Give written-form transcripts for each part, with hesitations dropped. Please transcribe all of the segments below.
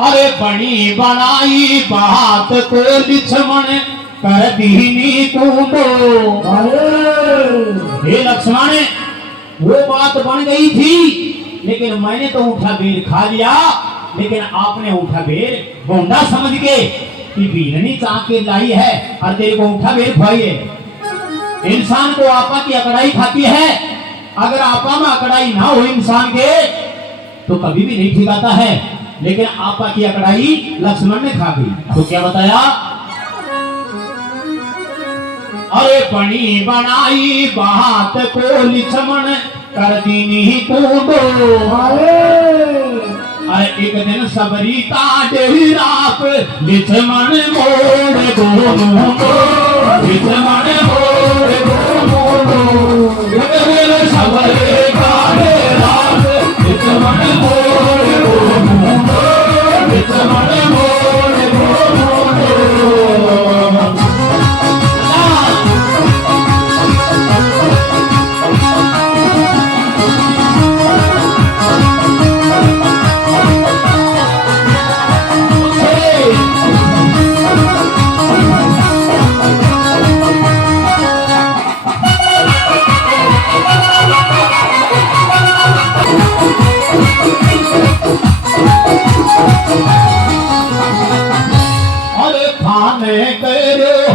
अरे बनी बनाई बात को लक्ष्मण कर दीनी कूदो। हे लक्ष्मण, वो बात बन गई थी, लेकिन मैंने तो उठा बेर खा लिया, लेकिन आपने उठा बेर गोंडा समझ के कि बीरनी चाह के लाई है और तेरे को उठा बेर खुआइए। इंसान को आपा की अकड़ाई खाती है, अगर आपा में अकड़ाई ना हो इंसान के तो कभी भी नहीं ठीक आता है, लेकिन आपा की अकड़ाई लक्ष्मण ने खा गई। तो क्या बताया? अरे बनी बनाई बात को लक्ष्मण कर दीनी कूदो। अरे एक दिन सबरीता डेराप लक्ष्मण मोड़ दोनों लक्ष्मण मोड़ दोनों सबरे का डेराप लक्ष्मण मोड़ दोनों लक्ष्मण मोड़ दोनों।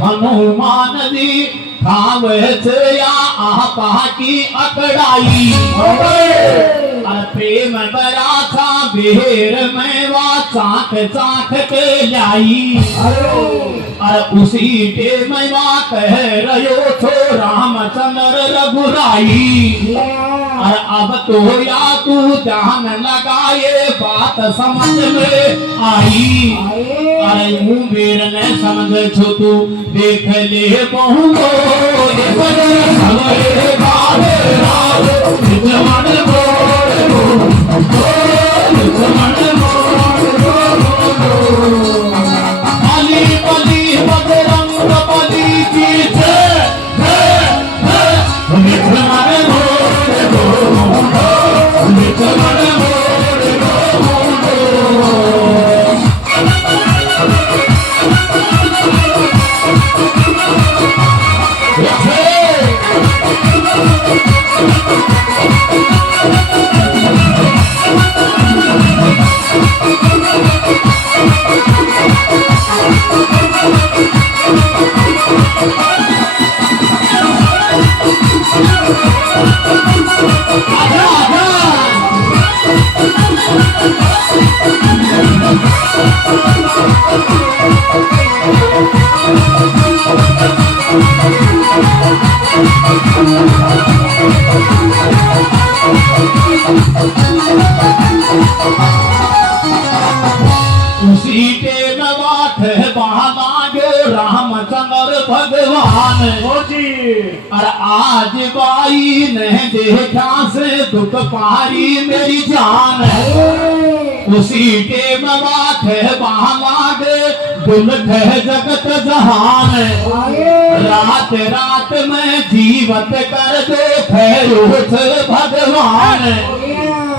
हनुमान जी खावे या आपा की अकड़ाई। प्रेम बरा था बेर में वा चाक चाक के लाई। और उसी टेम वा कह रयो थो रामचंद्र रघुराई। और अब तो या तू ध्यान लगाए बात समझ में आई। अरे मुँह बेर ने समझ छो तू देख ले बहु उसी के नवाठ बहाना जो रामचंद्र भगवान हो जी। और आज बाई ने देखा से दुख पारी मेरी जान। उसी के नवाठ बहाना दे दुल्ठ जगत जहान। रात रात में जीवत कर दे भैरोथ भगवान।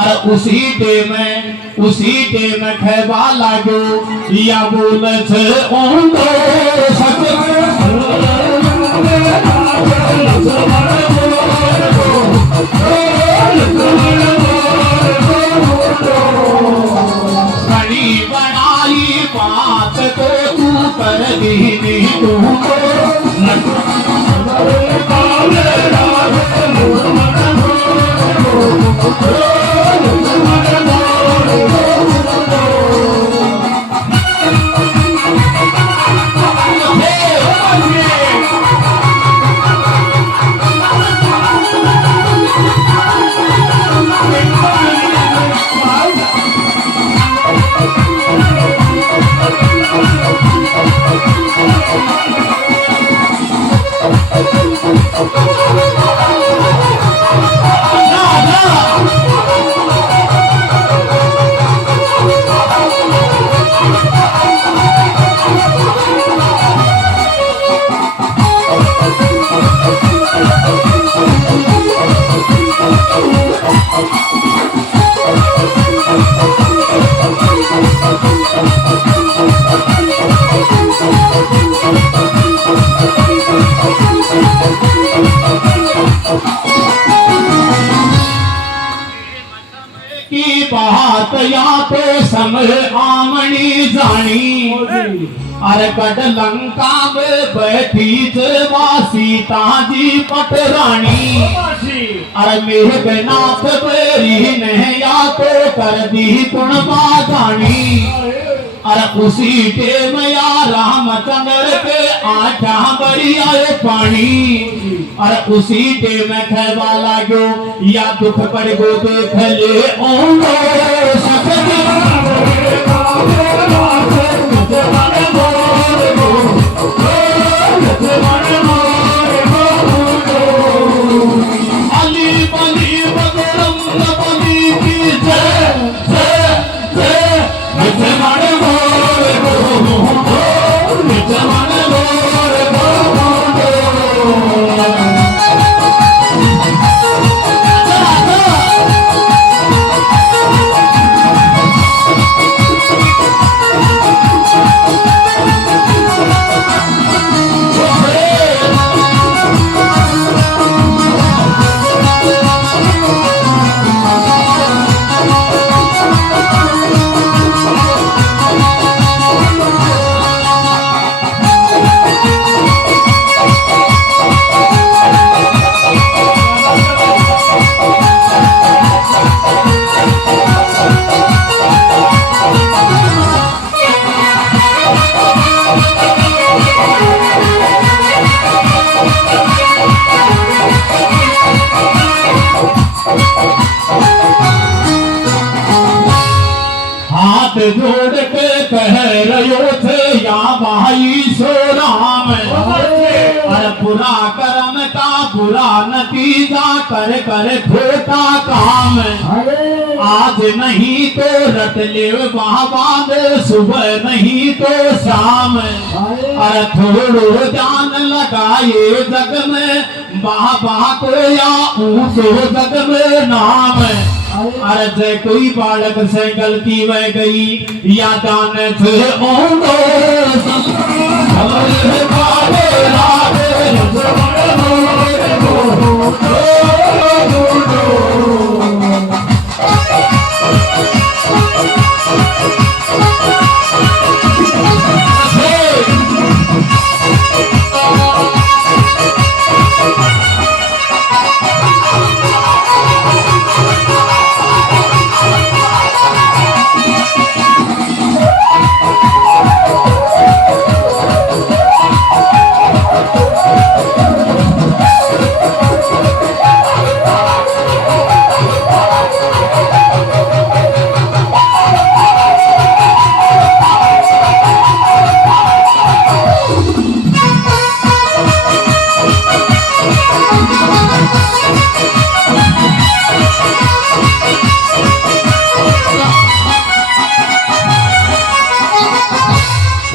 और उसी डे में खैबा लागो या बोल छे ओंदो सच बड़ी बनाई बात को तू कर दीनी तू तो सम आमणी जानी अरे कट लंका में बैठी जवा सीता जी पटरानी अरे मेघनाथ बेरी ने या तो कर दी कुणबा जानी अरे उसी टेम या रामचंद्र के आठा बड़ी आए पानी अरे उसी टेम खेवा लागो या दुख पड़ गो देख ले ओंगो अली बली बदरंग बली की जय जय जय जय हाथ जोड़ के कह रहे थे या भाई सो राम अरे बुरा कर्म का बुरा नतीजा कर कर खोटा काम आज नहीं तो रट ले बाद सुबह नहीं तो शाम अरे थोड़ो जान लगाए जग में बाबा को या ऊंचो जग में नाम अरे जय कोई बालक से गलती वह गई या जाने थे ओंगो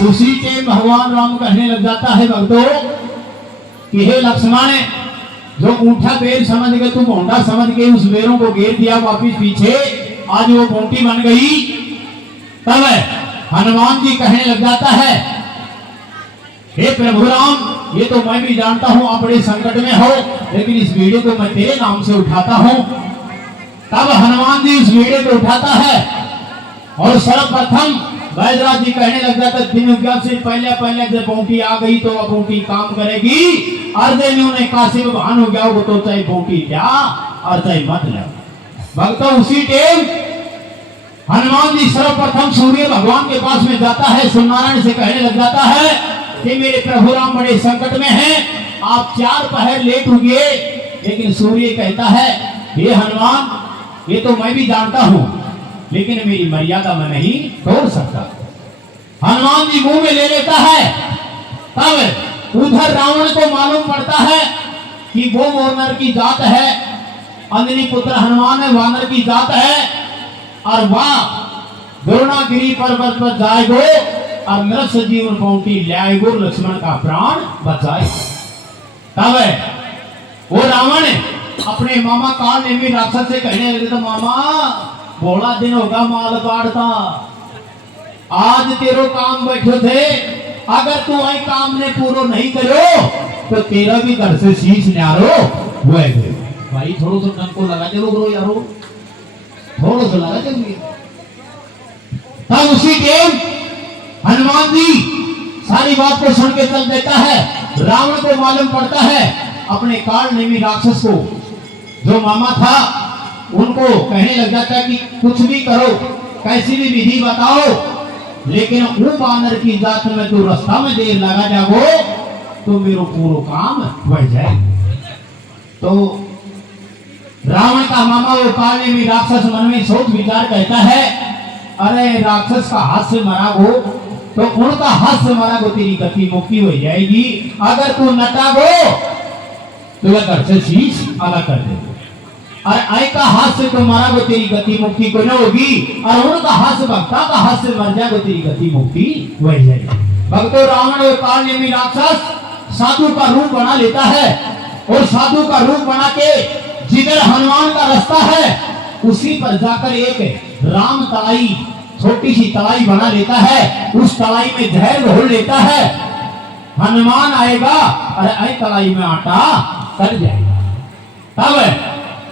उसी के भगवान राम कहने लग जाता है भक्तों कि हे लक्ष्मण जो ऊंठा बेर समझ के तू भोंडा समझ के उस बेरों को घेर दिया वापिस पीछे आज वो बोंटी बन गई। तब हनुमान जी कहने लग जाता है हे प्रभु राम ये तो मैं भी जानता हूं आप बड़े संकट में हो लेकिन इस वीडियो को मैं तेरे नाम से उठाता हूं। तब हनुमान जी इस वीडियो को उठाता है और सर्वप्रथम वैदराज जी कहने लग जाता दिन विज्ञान से पहले पहले जब बोंटी आ गई तो अब बोंटी काम करेगी। अर्धे में उन्हें काशी में भान हो गया वो तो चाहे बोंटी क्या और चाहे मत ले भक्तों उसी टाइम हनुमान जी सर्वप्रथम सूर्य भगवान के पास में जाता है सूर्यनारायण से कहने लग जाता है कि मेरे प्रभु राम बड़े संकट में हैं आप 4 पहर लेट हुए। लेकिन सूर्य कहता है हे हनुमान ये तो मैं भी जानता हूं लेकिन मेरी मर्यादा में नहीं तोड़ सकता। हनुमान जी मुंह में ले लेता है। तब उधर रावण को मालूम पड़ता है कि वो वानर की जात है अंजनी पुत्र हनुमान है वानर की जात है और वह द्रोणागिरी पर्वत पर जाएगो और नृष जीवन पौंटी लाएगो लक्ष्मण का प्राण बचाए। तब वो रावण अपने मामा काल ने भी राक्षस से कहने लगे तो मामा बोला दिन होगा माल बाढ़ता आज तेरो काम बैठे थे अगर तू आई काम ने पूरा नहीं करो तो तेरा भी घर से शीश न्यारो हुए भाई थोड़ा सा डंको लगा चलो करो यारो थोड़ा सा लगा चलिए तब उसी टाइम हनुमान जी सारी बात को सुन के चल देता है। रावण को मालूम पड़ता है, अपने काल नेमी राक्षस को जो मामा था उनको कहने लग जाता है कि कुछ भी करो, कैसी भी विधि बताओ, लेकिन वो बानर की जात में तो रास्ता में देर लगा जागो तो मेरो पूरा काम बढ़ जाए। तो रावण का मामा वो काल नेमी राक्षस मन में सोच विचार कहता है, अरे राक्षस का हाथ से मरा गो तो उनका हाथ से मरा गो तेरी गति मुक्ति हो जाएगी, अगर तू नटा गो तो घर से शीश अलग कर दे, और आई का हाथ से तुम्हारा वो तेरी गति मुक्ति को न होगी, और उनका हाथ से भक्ता का हाथ से मर जाए वो तेरी गति मुक्ति वही जाएगी। भक्तों रावण वो काल नेमी राक्षस साधु का रूप बना लेता है, और साधु का रूप बना के जिधर हनुमान का रास्ता है उसी पर जाकर एक राम तलाई छोटी सी तलाई बना लेता है, उस तलाई में जहर घोल लेता है, हनुमान आएगा और आई तलाई में आटा कर जाएगा। तब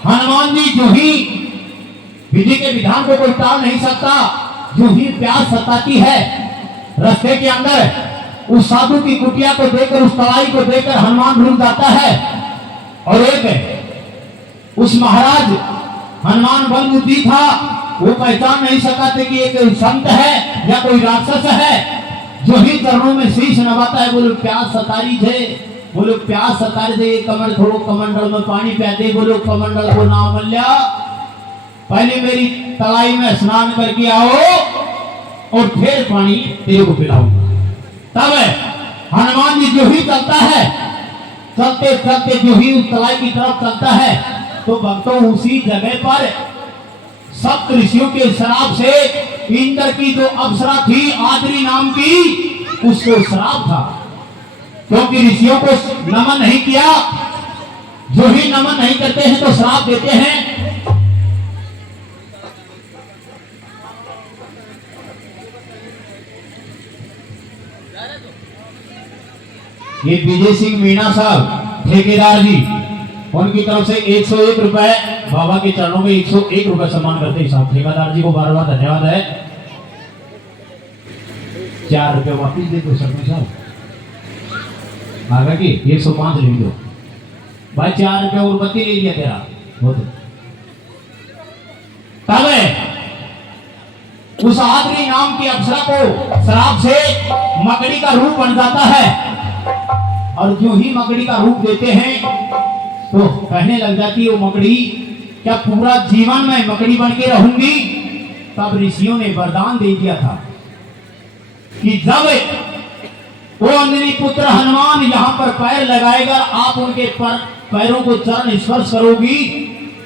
हनुमान जी जो ही विधि के विधान को कोई टाल नहीं सकता, जो ही प्यास सताती है रास्ते के अंदर उस साधु की कुटिया को देखकर, उस तलाई को देखकर हनुमान रुक जाता है, और एक उस महाराज हनुमान बल बुद्धि था, वो पहचान नहीं सका थे कि एक संत है या कोई राक्षस है। जो ही चरणों में शीश नवाता है, बोलो प्यास सतारी थे, बोलो प्यास सतारी थे, कमर थोड़ो कमंडल में पानी प्यादे, बोलो कमंडल को ना मल्या, पहले मेरी तलाई में स्नान करके आओ और फिर पानी तेरे को पिलाऊंगा। तब हनुमान जी जो ही चलता है, चलते चलते जो ही उस तलाई की तरफ चलता है, तो भक्तों उसी जगह पर सप्त ऋषियों के श्राप से इंद्र की जो अप्सरा थी आद्री नाम की, उसको श्राप था, क्योंकि ऋषियों को नमन नहीं किया। जो ही नमन नहीं करते हैं तो श्राप देते हैं। ये विजय सिंह मीणा साहब ठेकेदार जी, उनकी तरफ से 101 रुपए बाबा के चरणों में 101 रुपए सम्मान करते हैं साहब। ठेकेदार जी को बार बार धन्यवाद है। 4 रुपए वापिस दे दो सरपंच साहब, आगे की 105 ले दो भाई, 4 रुपए और बत्ती ले लिया तेरा बहुत। तब उस आदरी नाम की अप्सरा को श्राप से मकड़ी का रूप बन जाता है, और जो ही मकड़ी का रूप देते हैं तो कहने लग जाती है वो मकड़ी, क्या पूरा जीवन में मकड़ी बन के रहूंगी। तब ऋषियों ने वरदान दे दिया था कि जब वो अंजनी पुत्र हनुमान यहाँ पर पैर लगाएगा, आप उनके पैरों को चरण स्पर्श करोगी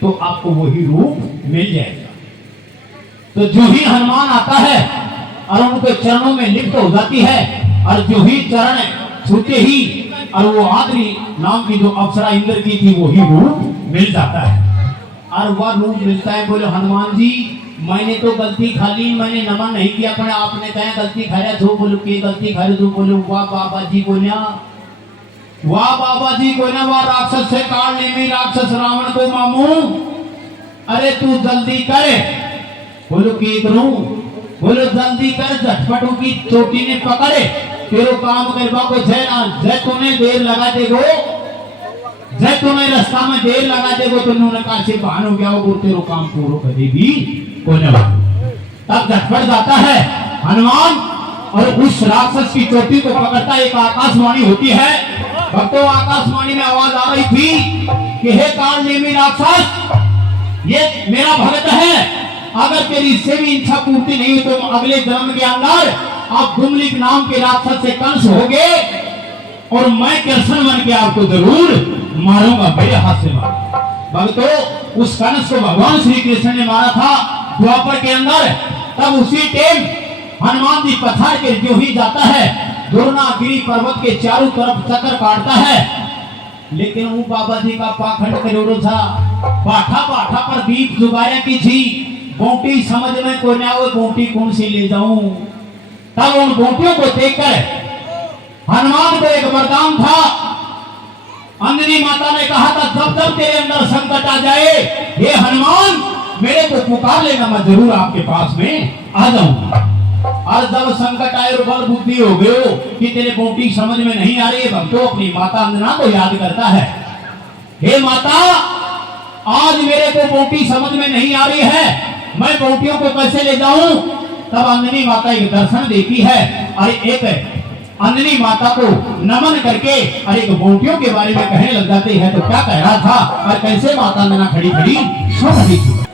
तो आपको वही रूप मिल जाएगा। तो जो ही हनुमान आता है और उनके चरणों में लिप्त हो जाती है, और जो ही चरण छूते ही और वो आदरी नाम की जो अप्सरा इंद्र की थी वही रूप मिल जाता है, और वह रूप मिलता है। बोले हनुमान जी मैंने तो गलती खा ली, मैंने नमन नहीं किया, पर आपने कहा गलती खाया तो बोलो की गलती खा रहे, तो बोलो वाह बाबा जी को ना, वाह बाबा जी को ना, वाह राक्षस से काल नेमी राक्षस रावण को मामू, अरे तू जल्दी करे। बोलो की करूं, बोलो जल्दी कर, झटपटों की चोटी ने पकड़े तेरो काम करवा को जय ना, जय तुम्हें देर लगा देगो, जय तुम्हें रास्ता में देर लगा देगो तो नून का से बहान हो गया वो तेरो काम पूरा करेगी को न। तब झटपट जाता है हनुमान और उस राक्षस की चोटी को पकड़ता। एक आकाशवाणी होती है भक्तों, आकाशवाणी में आवाज आ रही थी कि हे काल नेमी राक्षस, ये मेरा भक्त है, अगर तेरी इससे भी इच्छा पूर्ति नहीं हुई तो अगले जन्म के अंदर आप गुमलिक नाम के राक्षस से कंस होगे, और मैं कृष्ण बन के आपको जरूर मारूंगा, मेरे हाथ से मारूंगा। भक्तों उस कंस को भगवान श्री कृष्ण ने मारा था द्वापर के अंदर। तब उसी टाइम हनुमान जी पथार के जो ही जाता है, द्रोणागिरी पर्वत के चारों तरफ चक्कर काटता है, लेकिन वो बाबा जी का पाखंड करोड़ों था, पाठा पाठा पर दीप जुगाया की थी, बोटी समझ में कोई ना हो, बोटी कौन सी ले जाऊं। तब उन बोटियों को देखकर हनुमान को एक वरदान था, अंजनी माता ने कहा था जब जब तेरे अंदर संकट आ जाए हे हनुमान मेरे को पुकार लेना, मैं जरूर आपके पास में आ जाऊंगा। और जब संकट आए और बल बुद्धि हो गए हो कि तेरे बोटी समझ में नहीं आ रही है, भक्तों अपनी माता अंजना को याद करता है। हे माता, आज मेरे को बोटी समझ में नहीं आ रही है, मैं बोटियों को कैसे ले जाऊं? तब अंजनी माता एक दर्शन देती है और एक अंजनी माता को नमन करके और एक बोटियों के बारे में कहने लग जाते हैं। तो क्या कह रहा था और कैसे माता अंजना खड़ी खड़ी सुन रही थी।